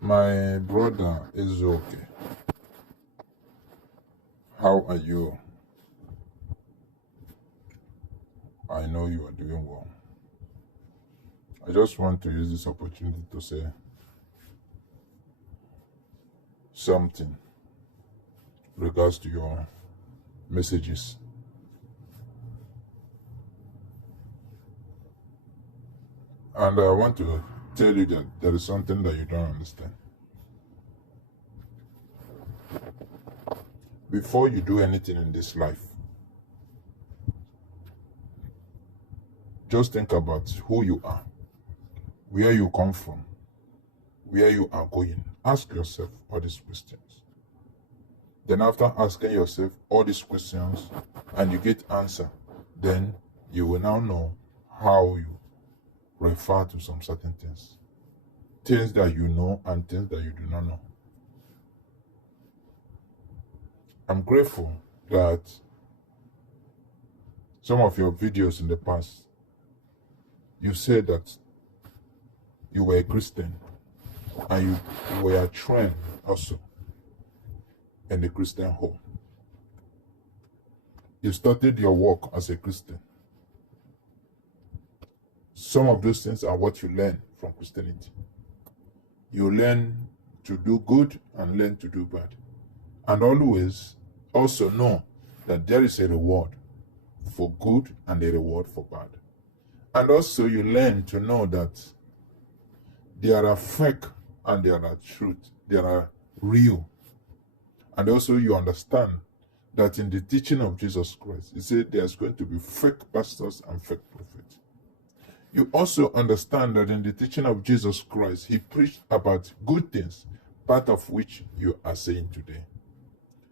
My brother Ezoke, how are you? I know you are doing well. I just want to use this opportunity to say something regards to your messages. And I want to tell you that there is something that you don't understand. Before you do anything in this life, just think about who you are, where you come from, where you are going. Ask yourself all these questions. Then after asking yourself all these questions and you get answer, then you will now know how you refer to some certain things. Things that you know and things that you do not know. I'm grateful that some of your videos in the past, you said that you were a Christian and you were trained also in the Christian home. You started your work as a Christian. Some of those things are what you learn from Christianity. You learn to do good and learn to do bad. And always also know that there is a reward for good and a reward for bad. And also you learn to know that there are fake and there are truth. There are real. And also you understand that in the teaching of Jesus Christ, he said there's going to be fake pastors and fake prophets. You also understand that in the teaching of Jesus Christ, he preached about good things, part of which you are saying today.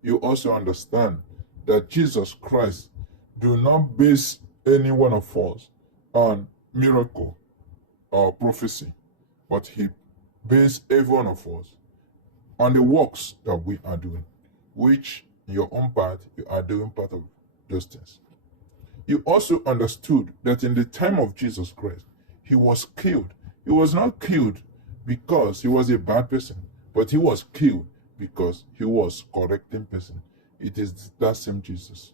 You also understand that Jesus Christ do not base any one of us on miracle or prophecy, but he based every one of us on the works that we are doing, which in your own part, you are doing part of those things. You also understood that in the time of Jesus Christ, he was killed. He was not killed because he was a bad person, but he was killed because he was correcting person. It is that same Jesus.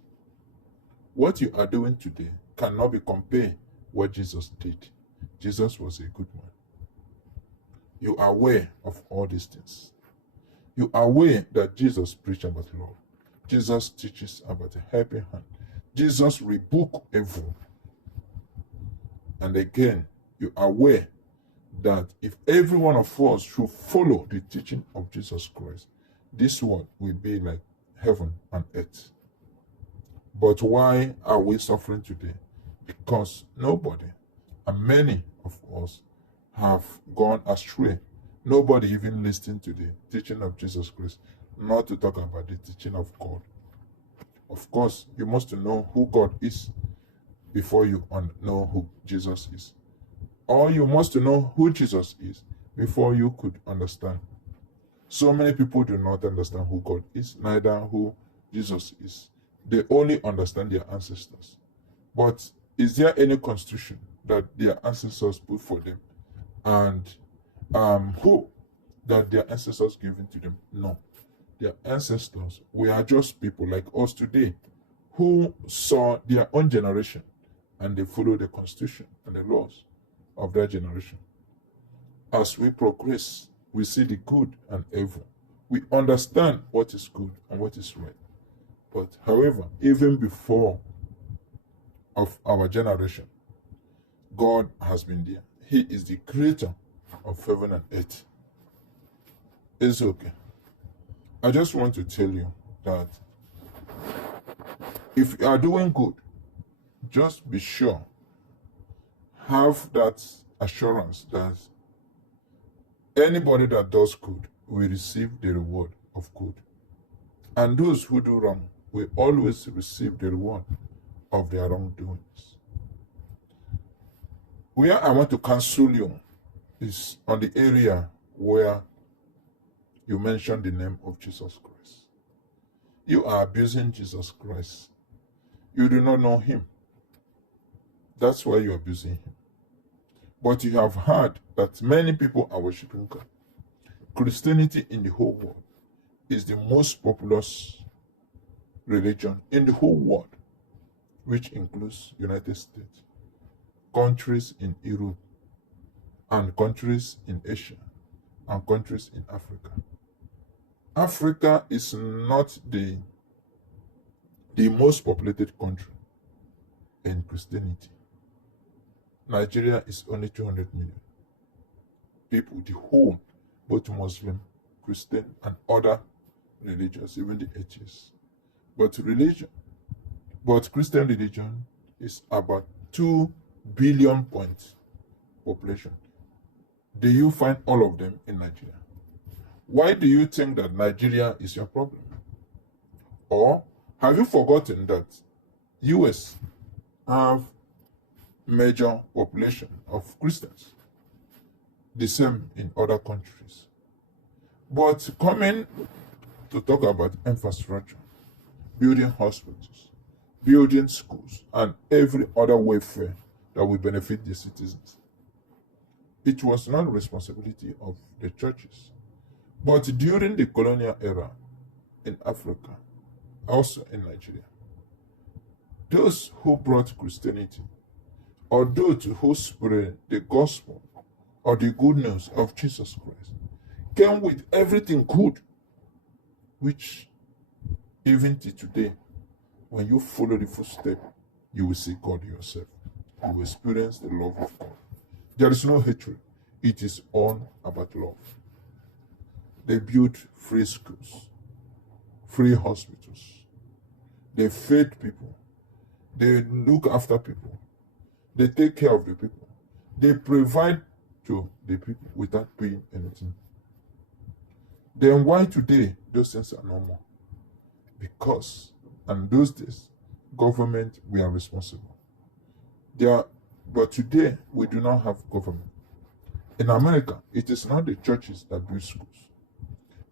What you are doing today cannot be compared what Jesus did. Jesus was a good man. You are aware of all these things. You are aware that Jesus preached about love. Jesus teaches about a helping hand. Jesus rebuked evil. And again, you are aware that if every one of us should follow the teaching of Jesus Christ, this world will be like heaven and earth. But why are we suffering today? Because nobody and many of us have gone astray. Nobody even listening to the teaching of Jesus Christ, not to talk about the teaching of God. Of course, you must know who God is before you know who Jesus is. Or you must know who Jesus is before you could understand. So many people do not understand who God is, neither who Jesus is. They only understand their ancestors. But is there any constitution that their ancestors put for them? And who that their ancestors given to them? No. Their ancestors, we are just people like us today who saw their own generation and they follow the constitution and the laws of that generation. As we progress, we see the good and evil. We understand what is good and what is right. But however, even before of our generation, God has been there. He is the creator of heaven and earth. It's okay. I just want to tell you that if you are doing good, just be sure, have that assurance that anybody that does good will receive the reward of good. And those who do wrong will always receive the reward of their wrongdoings. Where I want to counsel you is on the area where you mentioned the name of Jesus Christ. You are abusing Jesus Christ. You do not know him. That's why you are abusing him. But you have heard that many people are worshiping God. Christianity in the whole world is the most populous religion in the whole world, which includes United States, countries in Europe, and countries in Asia, and countries in Africa. Africa is not the most populated country in Christianity. Nigeria is only 200 million people, the whole, both Muslim, Christian, and other religions, even the atheists. But Christian religion is about 2 billion point population. Do you find all of them in Nigeria? Why do you think that Nigeria is your problem? Or have you forgotten that US have major population of Christians? The same in other countries. But coming to talk about infrastructure, building hospitals, building schools, and every other welfare that will benefit the citizens, it was not the responsibility of the churches. But during the colonial era in Africa, also in Nigeria, those who brought Christianity, or those who spread the gospel or the good news of Jesus Christ, came with everything good, which even till today, when you follow the footsteps, you will see God yourself. You will experience the love of God. There is no hatred. It is all about love. They build free schools, free hospitals. They feed people. They look after people. They take care of the people. They provide to the people without paying anything. Then why today those things are normal? Because in those days, government were responsible. But today we do not have government. In America, it is not the churches that build schools.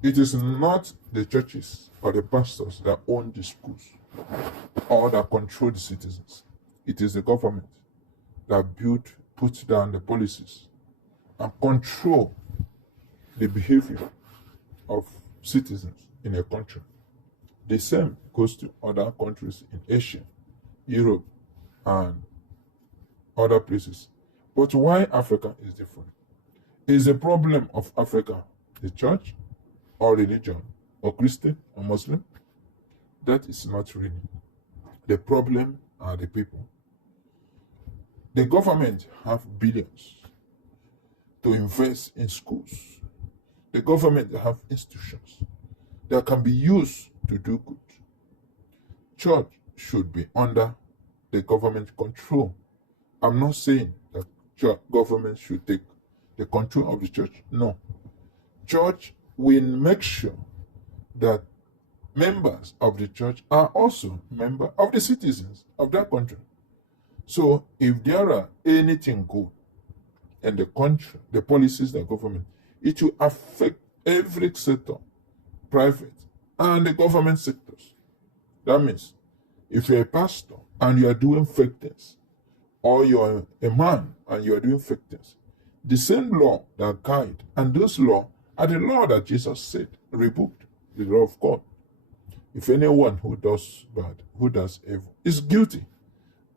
It is not the churches or the pastors that own the schools or that control the citizens. It is the government that puts down the policies and control the behavior of citizens in a country. The same goes to other countries in Asia, Europe, and other places. But why Africa is different? Is the problem of Africa the church or religion or Christian or Muslim? That is not really. The problem are the people. The government have billions to invest in schools. The government have institutions that can be used to do good. Church should be under the government control. I'm not saying that government should take the control of the church. No. Church will make sure that members of the church are also members of the citizens of that country. So if there are anything good in the country, the policies, the government, it will affect every sector, private and the government sectors. That means if you're a pastor and you are doing fake things, or you're a man and you are doing fake things, the same law that guide, and those laws are the law that Jesus said, rebuked, the law of God. If anyone who does bad, who does evil, is guilty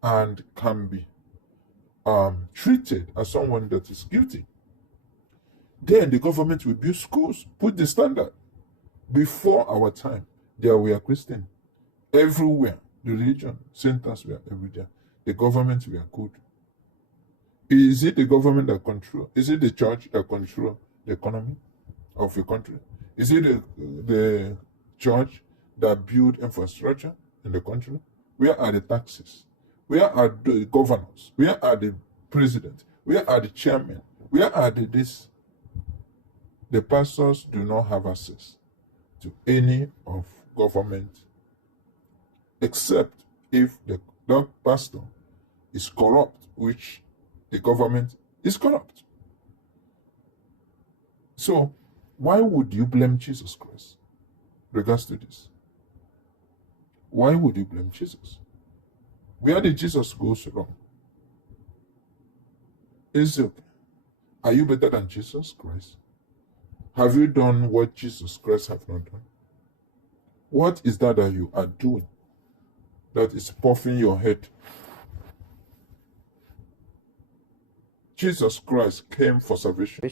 and can be treated as someone that is guilty, then the government will build schools, put the standard. Before our time, there were Christians everywhere. The religion centers were everywhere. The government were good. Is it the government that control? Is it the church that control the economy of a country? Is it the church that build infrastructure in the country? Where are the taxes? Where are the governors? Where are the president? Where are the chairmen? Where are this? The pastors do not have access to any of government except if that pastor is corrupt, which the government is corrupt. So why would you blame Jesus Christ regards to this? Why would you blame Jesus? Where did Jesus go wrong? Ezoke, are you better than Jesus Christ? Have you done what Jesus Christ have not done? What is that you are doing that is puffing your head? Jesus Christ came for salvation.